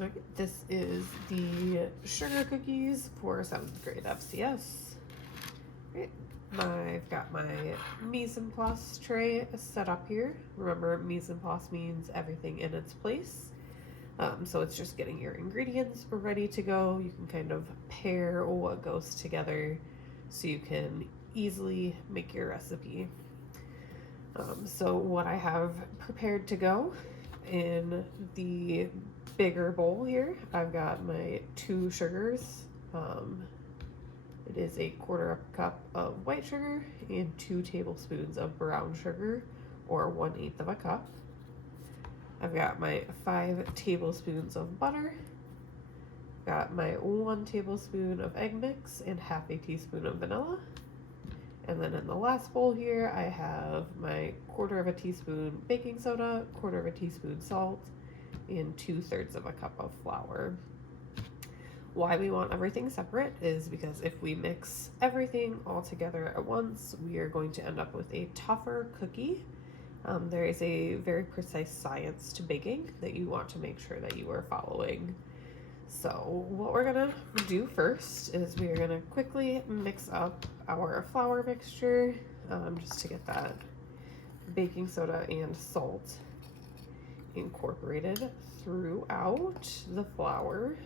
Okay, this is the sugar cookies for 7th grade FCS. Okay, I've got my mise en place tray set up here. Remember, mise en place means everything in its place. So it's just getting your ingredients ready to go. You can kind of pair what goes together so you can easily make your recipe. So what I have prepared to go in the bigger bowl here, I've got my 2 sugars. It is a 1/4 cup of white sugar and 2 tablespoons of brown sugar, or 1/8 of a cup. I've got my 5 tablespoons of butter, got my 1 tablespoon of egg mix and 1/2 teaspoon of vanilla. And then in the last bowl here, I have my 1/4 teaspoon baking soda, 1/4 teaspoon salt, and 2/3 of a cup of flour. Why we want everything separate is because if we mix everything all together at once, we are going to end up with a tougher cookie. There is a very precise science to baking that you want to make sure that you are following. So what we're gonna do first is we are gonna quickly mix up our flour mixture, just to get that baking soda and salt incorporated throughout the flour.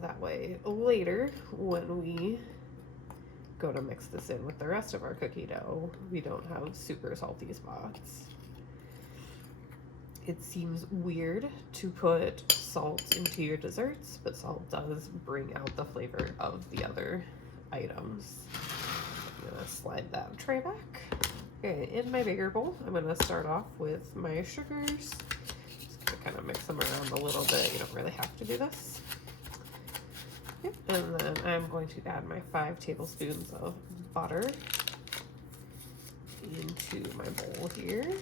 That way later when we go to mix this in with the rest of our cookie dough, we don't have super salty spots. It seems weird to put salt into your desserts, but salt does bring out the flavor of the other items. I'm gonna slide that tray back. Okay, in my bigger bowl, I'm gonna start off with my sugars. Just gonna kind of mix them around a little bit. You don't really have to do this. Yep. And then I'm going to add my 5 tablespoons of butter into my bowl here.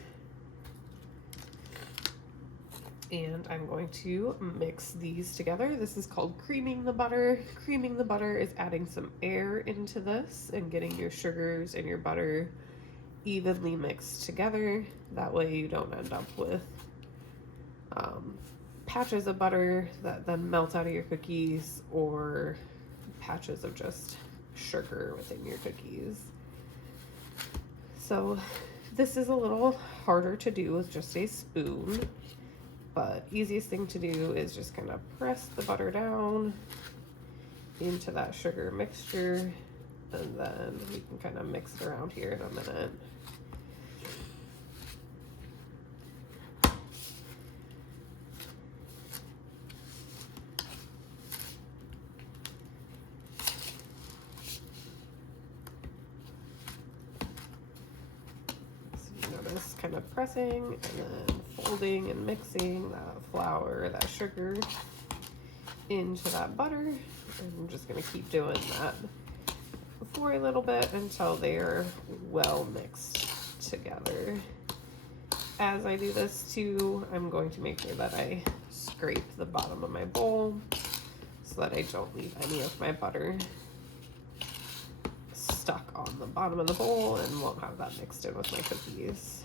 And I'm going to mix these together. This is called creaming the butter. Creaming the butter is adding some air into this and getting your sugars and your butter evenly mixed together. That way you don't end up with patches of butter that then melt out of your cookies, or patches of just sugar within your cookies. So this is a little harder to do with just a spoon, but easiest thing to do is just kind of press the butter down into that sugar mixture, and then we can kind of mix it around here in a minute. Kind of pressing and then folding and mixing that flour, that sugar into that butter. And I'm just going to keep doing that for a little bit until they're well mixed together. As I do this too, I'm going to make sure that I scrape the bottom of my bowl so that I don't leave any of my butter stuck on the bottom of the bowl and won't have that mixed in with my cookies.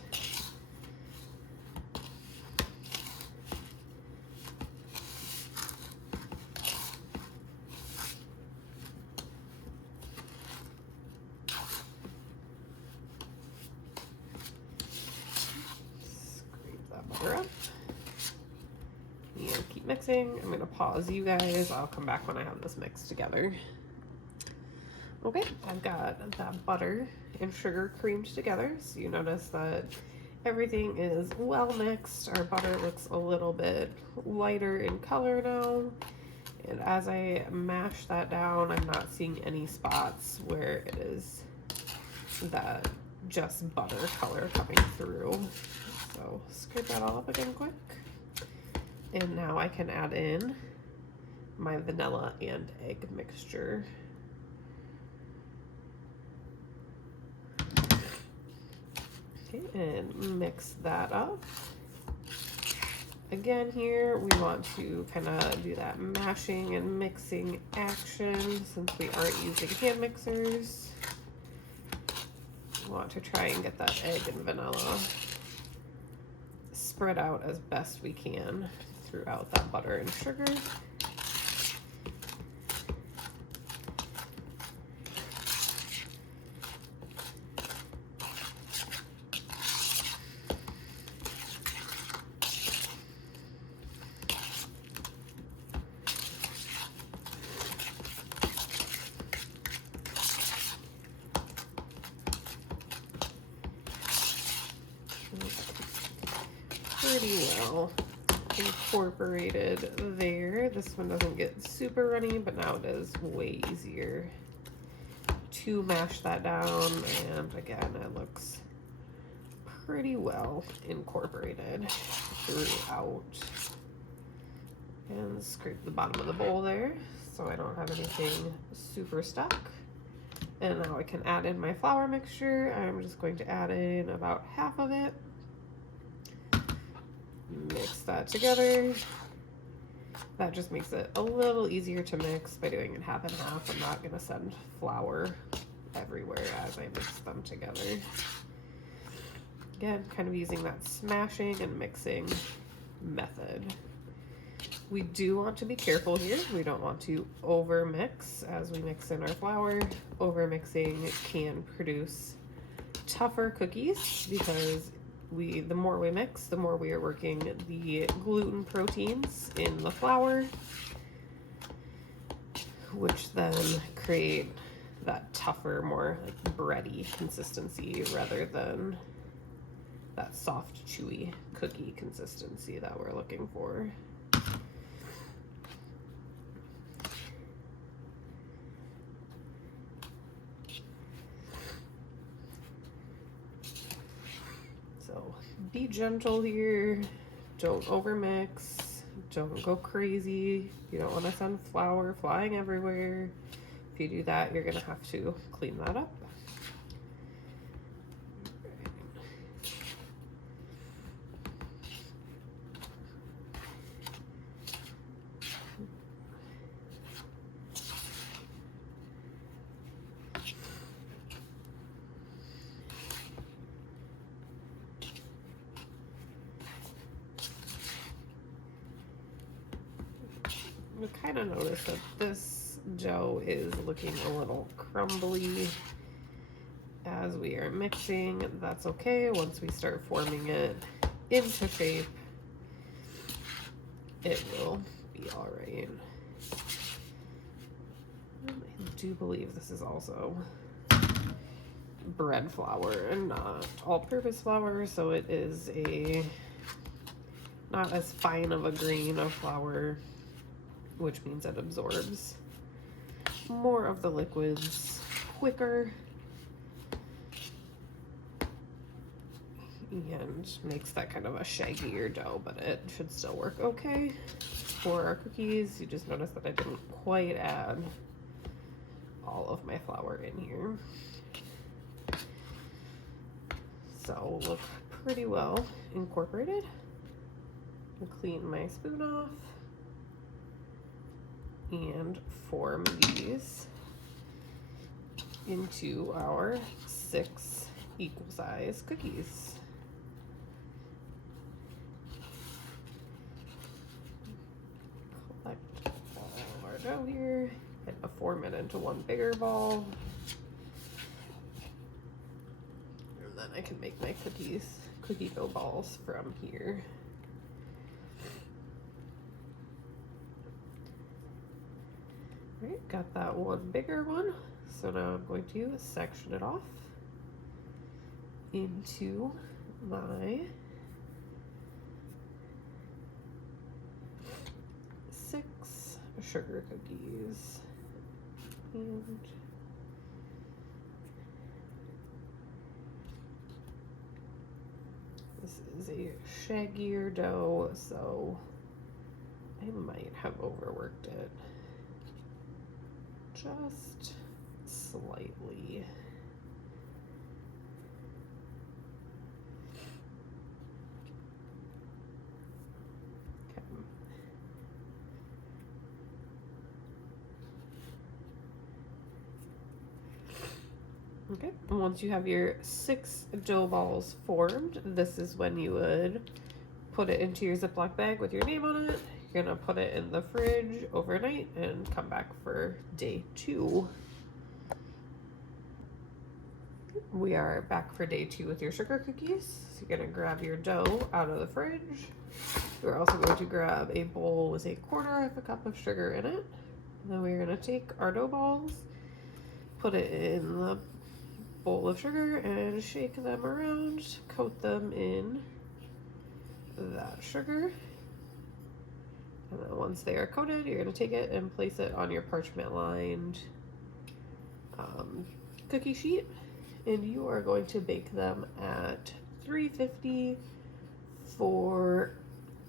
Up and keep mixing. I'm gonna pause you guys. I'll come back when I have this mixed together. Okay, I've got that butter and sugar creamed together, so you notice that everything is well mixed. Our butter looks a little bit lighter in color now, and as I mash that down, I'm not seeing any spots where it is that just butter color coming through. So scrape that all up again quick. And now I can add in my vanilla and egg mixture. Okay, and mix that up. Again here, we want to kind of do that mashing and mixing action since we aren't using hand mixers. We want to try and get that egg and vanilla spread out as best we can throughout that butter and sugar. Pretty well incorporated there. This one doesn't get super runny, but now it is way easier to mash that down. And again, it looks pretty well incorporated throughout. And scrape the bottom of the bowl there so I don't have anything super stuck. And now I can add in my flour mixture. I'm just going to add in about half of it. Mix that together. That just makes it a little easier to mix by doing it half and half. I'm not going to send flour everywhere as I mix them together. Again, kind of using that smashing and mixing method. We do want to be careful here. We don't want to over mix as we mix in our flour. Over mixing can produce tougher cookies because the more we mix, the more we are working the gluten proteins in the flour, which then create that tougher, more like bready consistency rather than that soft, chewy cookie consistency that we're looking for. So be gentle here. Don't overmix. Don't go crazy. You don't want to send flour flying everywhere. If you do that, you're going to have to clean that up. You kind of notice that this dough is looking a little crumbly as we are mixing. That's okay. Once we start forming it into shape, it will be all right. I do believe this is also bread flour and not all-purpose flour, so it is not as fine of a grain of flour, which means it absorbs more of the liquids quicker and makes that kind of a shaggier dough, but it should still work okay for our cookies. You just notice that I didn't quite add all of my flour in here. So look pretty well incorporated. I'll clean my spoon off and form these into our 6 equal size cookies. Collect all of our dough here and form it into one bigger ball. And then I can make my cookie dough balls from here. Right, got that one bigger one. So now I'm going to section it off into my 6 sugar cookies. And this is a shaggier dough, so I might have overworked it just slightly. Okay, once you have your 6 dough balls formed, this is when you would put it into your Ziploc bag with your name on it. You're gonna put it in the fridge overnight and come back for day 2. We are back for day 2 with your sugar cookies. So you're gonna grab your dough out of the fridge. We're also going to grab a bowl with a 1/4 of a cup of sugar in it. And then we're gonna take our dough balls, put it in the bowl of sugar and shake them around, coat them in that sugar. And then once they are coated, you're gonna take it and place it on your parchment lined cookie sheet. And you are going to bake them at 350 for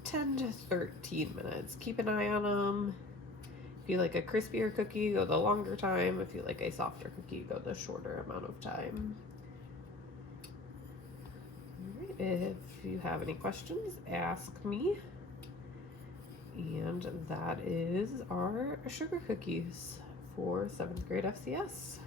10 to 13 minutes. Keep an eye on them. If you like a crispier cookie, go the longer time. If you like a softer cookie, go the shorter amount of time. All right, if you have any questions, ask me. And that is our sugar cookies for 7th grade FCS.